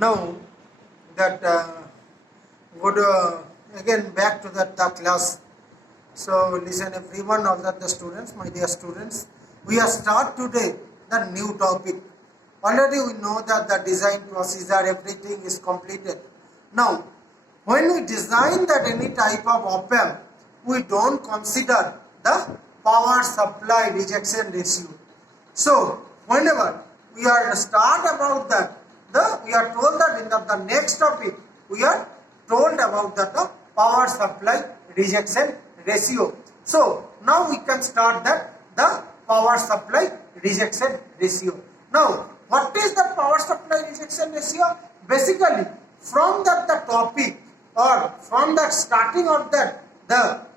Now that go to again back to the class. So listen everyone, all the students, my dear students. We have start today the new topic. Already we know that the design procedure, everything is completed. Now, when we design that any type of op-amp, we don't consider the power supply rejection ratio. So, whenever we are start about that, we are told that in the next topic, we are told about the power supply rejection ratio. So, now we can start that the power supply rejection ratio. Now, what is the power supply rejection ratio? Basically, from the topic or from the starting of that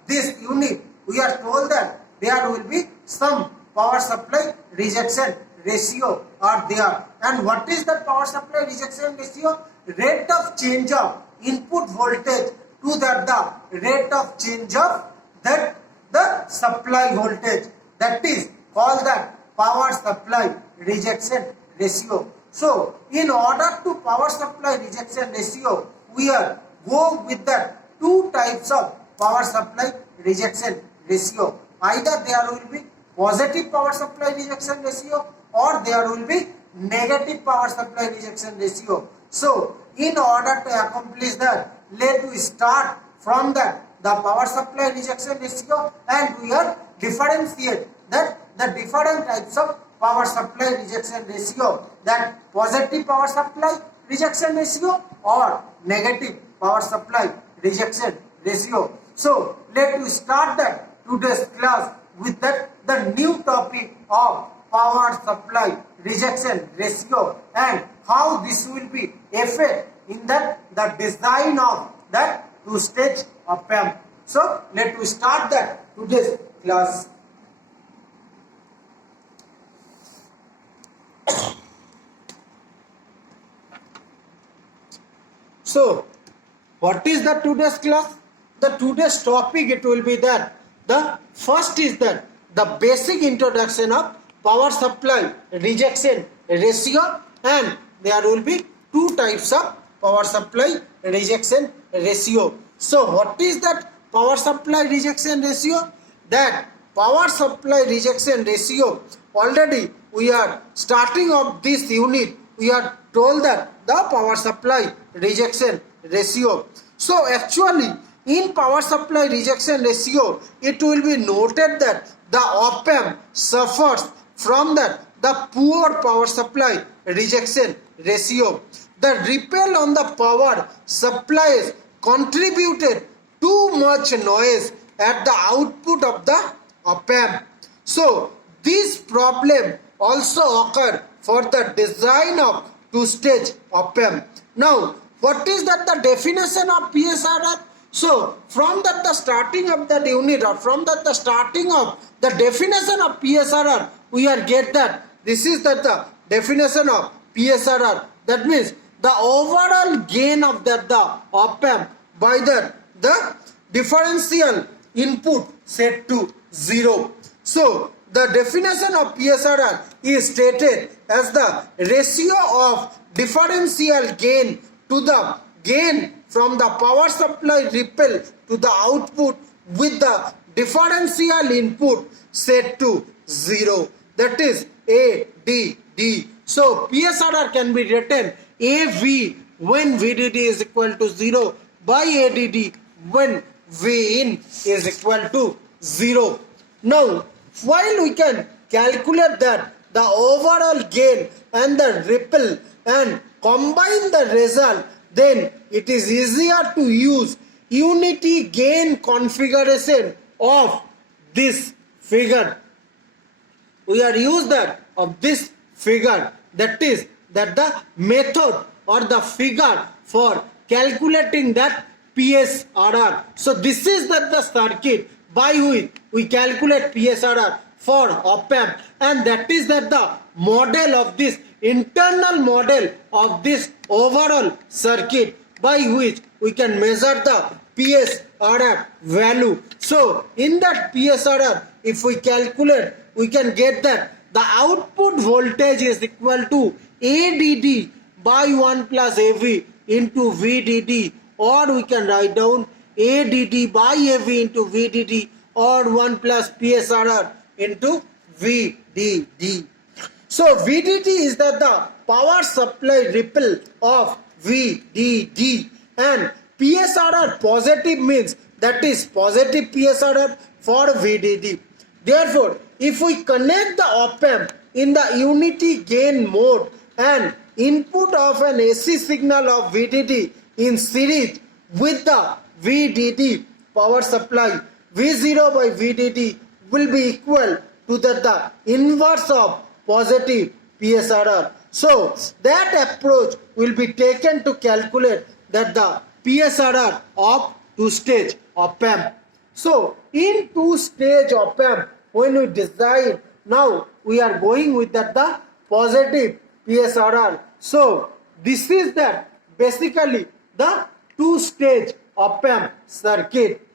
this unit, we are told that there will be some power supply rejection ratio are there. And what is the power supply rejection ratio? Rate of change of input voltage to the rate of change of that the supply voltage. That is called that power supply rejection ratio. So, in order to power supply rejection ratio, we are go with the two types of power supply rejection ratio. Either there will be positive power supply rejection ratio or there will be negative power supply rejection ratio. So, in order to accomplish that, let us start from the power supply rejection ratio and we are differentiate that the different types of power supply rejection ratio, that positive power supply rejection ratio or negative power supply rejection ratio. So, let us start that today's class with that the new topic of power supply rejection ratio and how this will be affect in that the design of that two-stage op-amp. So, let us start that today's class. So, what is the today's class? The today's topic, it will be that the first is that the basic introduction of power supply rejection ratio, and there will be two types of power supply rejection ratio. So, what is that power supply rejection ratio? That power supply rejection ratio, already we are starting of this unit, we are told that the power supply rejection ratio. So, actually in power supply rejection ratio, it will be noted that the op-amp suffers from the poor power supply rejection ratio. The ripple on the power supplies contributed too much noise at the output of the op-amp. So, this problem also occur for the design of two-stage op-amp. Now, what is that the definition of PSRR? So, from the starting of the unit or from the starting of the definition of PSRR, we are get that this is the definition of PSRR. That means the overall gain of the op-amp by the differential input set to 0. So, the definition of PSRR is stated as the ratio of differential gain to the gain from the power supply ripple to the output with the differential input set to 0. That is ADD. So, PSRR can be written AV when VDD is equal to 0 by ADD when Vin is equal to 0. Now, while we can calculate that the overall gain and the ripple and combine the result, then it is easier to use unity gain configuration of this figure. We are use that of this figure, that is that the method or the figure for calculating that PSRR. So this is the circuit by which we calculate PSRR for op-amp, and that is that the model of this internal model of this overall circuit by which we can measure the PSRR value. So in that PSRR, if we calculate, we can get that the output voltage is equal to ADD by 1 plus AV into VDD, or we can write down ADD by AV into VDD, or 1 plus PSRR into VDD. So VDD is the power supply ripple of VDD, and PSRR positive means that is positive PSRR for VDD. Therefore, if we connect the op-amp in the unity gain mode and input of an AC signal of VDD in series with the VDD power supply, V0 by VDD will be equal to the inverse of positive PSRR. So that approach will be taken to calculate that the PSRR of two-stage op-amp. So in two-stage op-amp, when we decide, now we are going with that the positive PSRR. So this is that basically the two-stage op-amp circuit.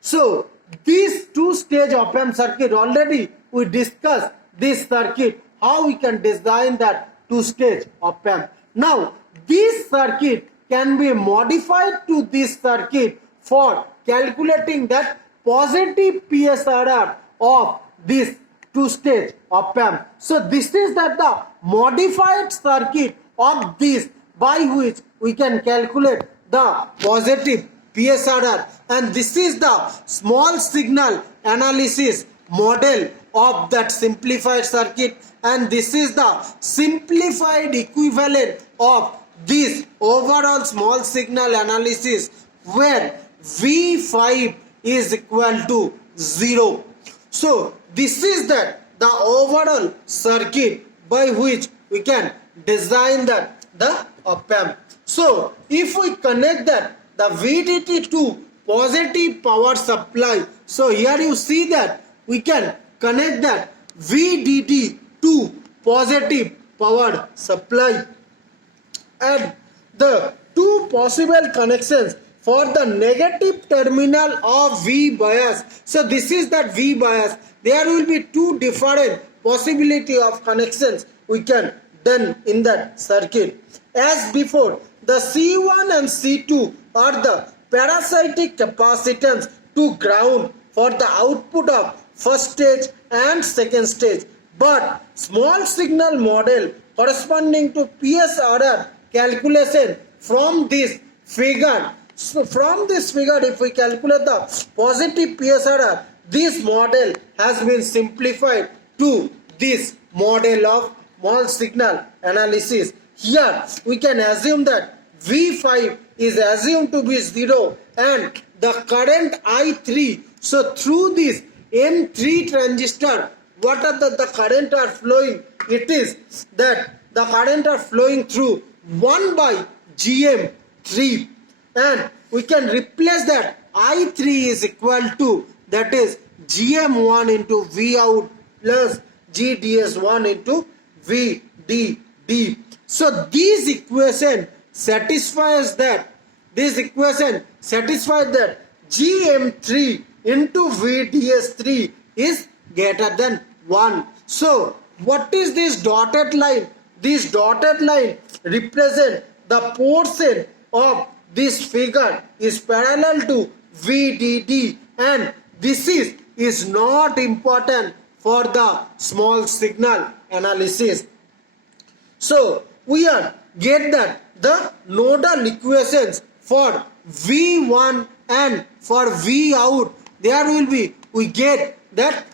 So this two-stage op-amp circuit, already we discussed this circuit, how we can design that two-stage op-amp. Now this circuit can be modified to this circuit for calculating that positive PSRR of this two-stage op-amp. So this is that the modified circuit of this, by which we can calculate the positive PSRR, and this is the small signal analysis model of that simplified circuit, and this is the simplified equivalent of this overall small signal analysis, where V5 is equal to 0. So this is that the overall circuit by which we can design that the op-amp. So if we connect that the VDD to positive power supply, so here you see that we can connect that VDD to positive power supply, and the two possible connections for the negative terminal of V bias. So this is that V bias. There will be two different possibility of connections we can done in that circuit. As before, the C1 and C2 are the parasitic capacitance to ground for the output of first stage and second stage. But small signal model corresponding to PSRR calculation from this figure. So from this figure, if we calculate the positive PSRR, this model has been simplified to this model of small signal analysis. Here we can assume that V5 is assumed to be 0 and the current I3. So through this N3 transistor, what are the current are flowing? It is that the current are flowing through 1 by GM3, and we can replace that I3 is equal to, that is GM1 into V out plus GDS1 into VDD. So this equation satisfies that GM3 into VDS3 is greater than 1. So what is this dotted line? This dotted line represent the portion of this figure is parallel to VDD, and this is not important for the small signal analysis. So we are get that the nodal equations for V1 and for V out, there will be, we get that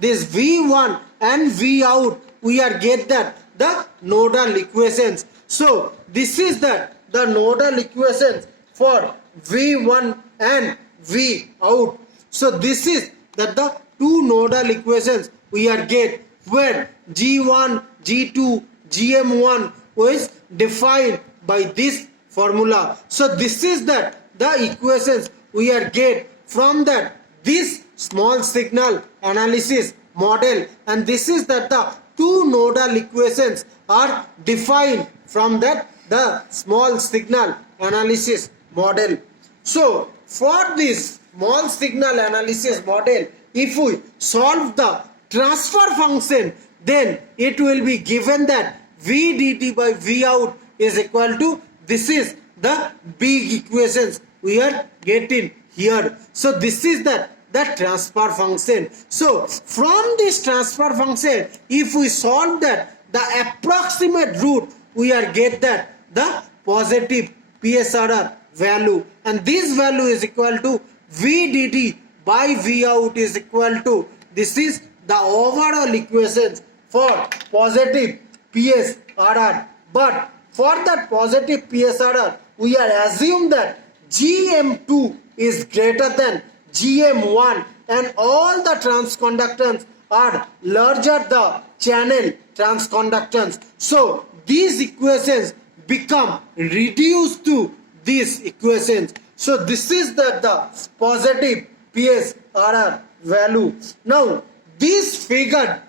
this V1 and V out, we are get that the nodal equations. So this is the nodal equations for V1 and V out. So this is that the two nodal equations we are get, where G1, G2, GM1 is defined by this formula. So this is that the equations we are get from that this small signal analysis model, and this is that the two nodal equations are defined from that the small signal analysis model. So for this small signal analysis model, if we solve the transfer function, then it will be given that VDD by V out is equal to, this is the big equations we are getting here. So this is the transfer function. So from this transfer function, if we solve that, the approximate root, we are get that the positive PSRR value, and this value is equal to VDD by V out is equal to, this is the overall equations for positive PSRR. But for that positive PSRR, we are assume that GM2 is greater than GM1 and all the transconductance are larger the channel transconductance. So these equations become reduced to these equations. So this is the positive PSRR value. Now this figure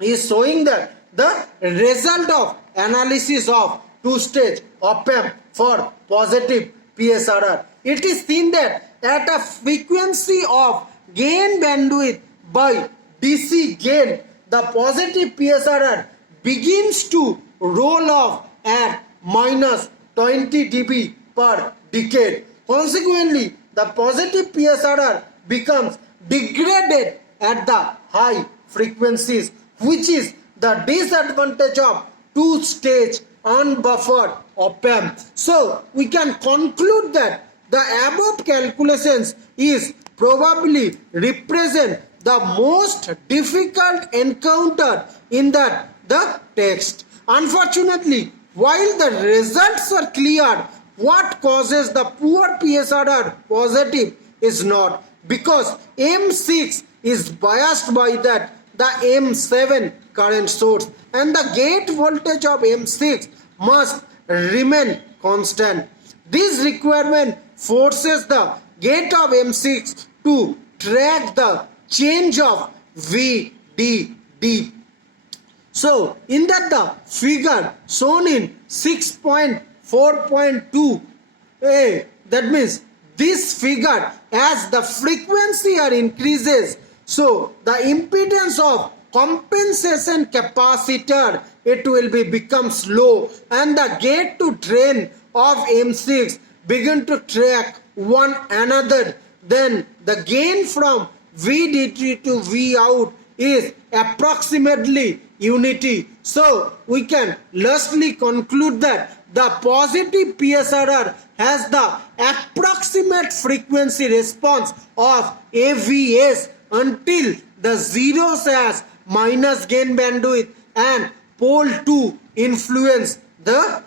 is showing that the result of analysis of two-stage op-amp for positive PSRR. It is seen that at a frequency of gain bandwidth by DC gain, the positive PSRR begins to roll off at minus 20 dB per decade. Consequently, the positive PSRR becomes degraded at the high frequencies, which is the disadvantage of two-stage unbuffered op-amp. So we can conclude that the above calculations is probably represent the most difficult encounter in the text. Unfortunately, while the results are clear, what causes the poor PSRR positive is not, because M6 is biased by that the M7 current source, and the gate voltage of M6 must remain constant. This requirement forces the gate of M6 to track the change of VDD. So in that the figure shown in 6.4.2a, that means this figure, as the frequency increases, so the impedance of compensation capacitor, it will become slow, and the gate to drain of M6 begin to track one another. Then the gain from VDD to V out is approximately unity. So we can lastly conclude that the positive PSRR has the approximate frequency response of AVS until the zeros as minus gain bandwidth and pole 2 influence the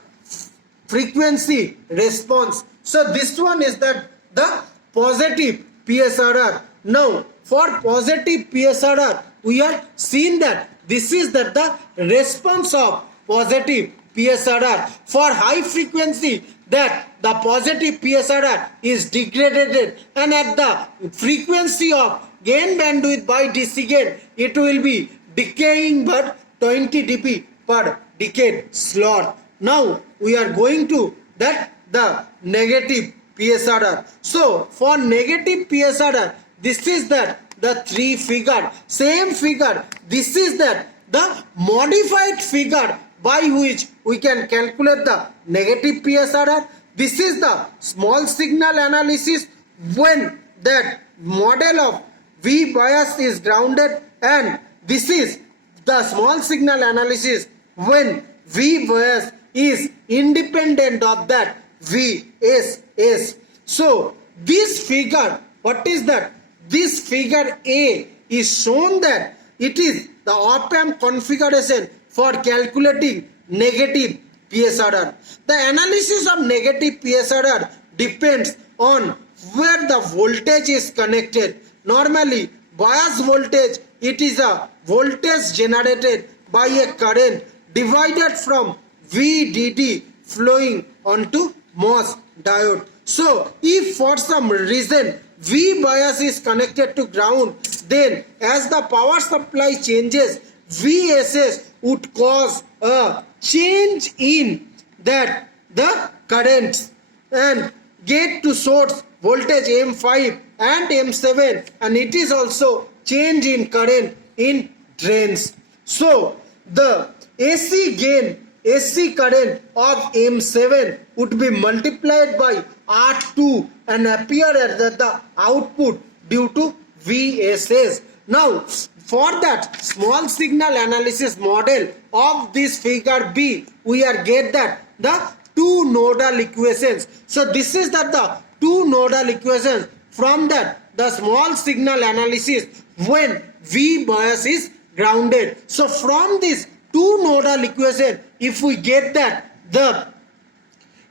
frequency response. So this one is that the positive PSRR. Now for positive PSRR, we are seeing that this is that the response of positive PSRR. For high frequency, that the positive PSRR is degraded, and at the frequency of gain bandwidth by DC gain, it will be decaying but 20 dB per decade slot. Now we are going to that the negative PSRR. So for negative PSRR, this is that the three figure, same figure. This is that the modified figure by which we can calculate the negative PSRR. This is the small signal analysis when that model of V bias is grounded, and this is the small signal analysis when V bias is independent of that VSS. So this figure, what is that? This figure A is shown that it is the op-amp configuration for calculating negative PSRR. The analysis of negative PSRR depends on where the voltage is connected. Normally, bias voltage, it is a voltage generated by a current divided from VDD flowing onto MOS diode. So, if for some reason V bias is connected to ground, then as the power supply changes, VSS would cause a change in that the currents, and gate to source voltage M5 and M7, and it is also change in current in drains. So the AC gain AC current of M7 would be multiplied by R2 and appear at the output due to VSS. Now, for that small signal analysis model of this figure B, we are get that the two nodal equations. So this is that the two nodal equations from that the small signal analysis when V bias is grounded. So from this two nodal equation, if we get that the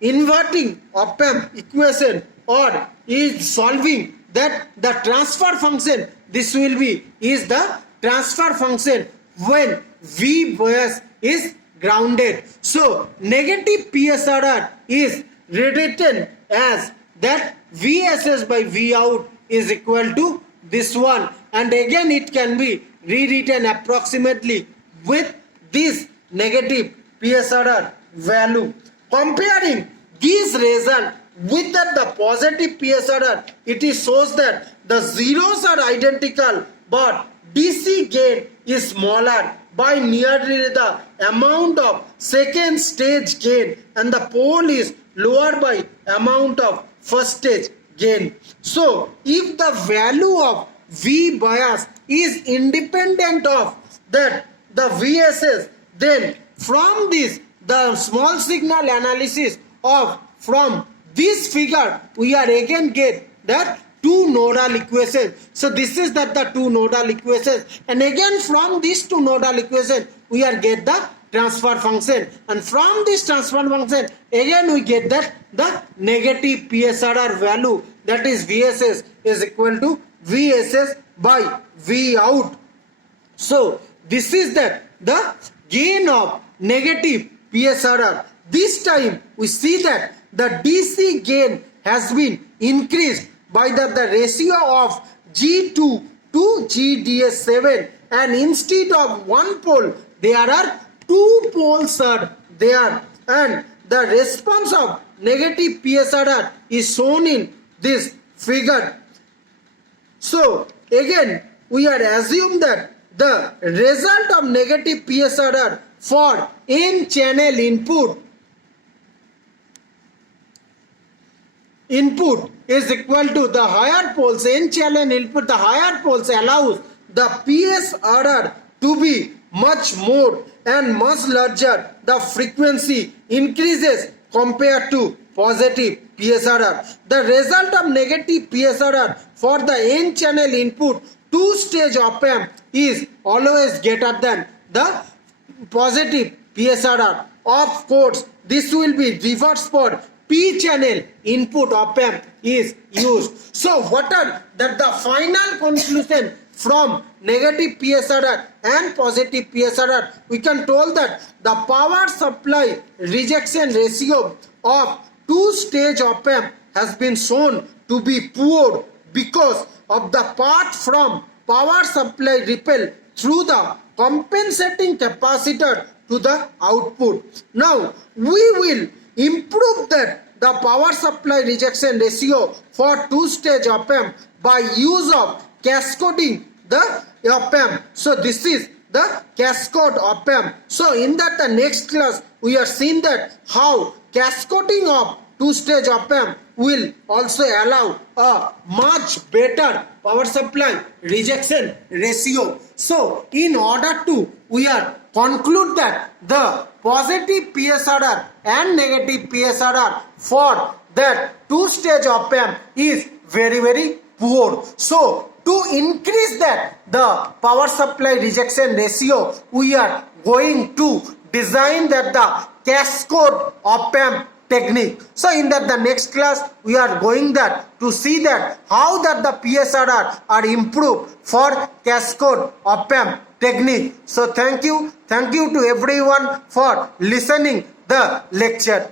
inverting op amp equation or is solving that the transfer function, this will be is the transfer function when V bias is grounded. So negative PSRR is rewritten as that VSS by V out is equal to this one, and again it can be rewritten approximately with this negative PSRR value. Comparing this result with the positive PSRR, it is shows that the zeros are identical but DC gain is smaller by nearly the amount of second stage gain, and the pole is lower by amount of first stage gain. So if the value of V bias is independent of that the VSS, then from this the small signal analysis of from this figure we are again get that two nodal equations. So this is that the two nodal equations, and again from these two nodal equations we are get the transfer function, and from this transfer function again we get that the negative PSRR value, that is VSS is equal to VSS by V out. So this is that the gain of negative PSRR. This time we see that the DC gain has been increased by the ratio of G2 to GDS7, and instead of one pole there are two poles are there, and the response of negative PSRR is shown in this figure. So again we are assume that the result of negative PSRR for N channel input is equal to the higher poles. N channel input, the higher poles allows the PSRR to be much more and much larger. The frequency increases compared to positive PSRR. The result of negative PSRR for the N channel input two-stage op amp is always greater than the positive PSRR. Of course, this will be reversed for P channel input op amp is used. So what are that the final conclusion from negative PSRR and positive PSRR? We can told that the power supply rejection ratio of two-stage op amp has been shown to be poor because of the path from power supply ripple through the compensating capacitor to the output. Now we will improve that the power supply rejection ratio for two-stage op amp by use of cascading the op amp. So this is the cascade op amp. So in that the next class we are seeing that how cascading of two-stage op amp will also allow a much better power supply rejection ratio. So in order to we are conclude that the positive PSRR and negative PSRR for that two-stage op amp is very poor. So to increase that the power supply rejection ratio, we are going to design that the cascade op amp technique. So in that the next class we are going that to see that how that the PSRR are improved for cascade op amp technique. So thank you to everyone for listening the lecture.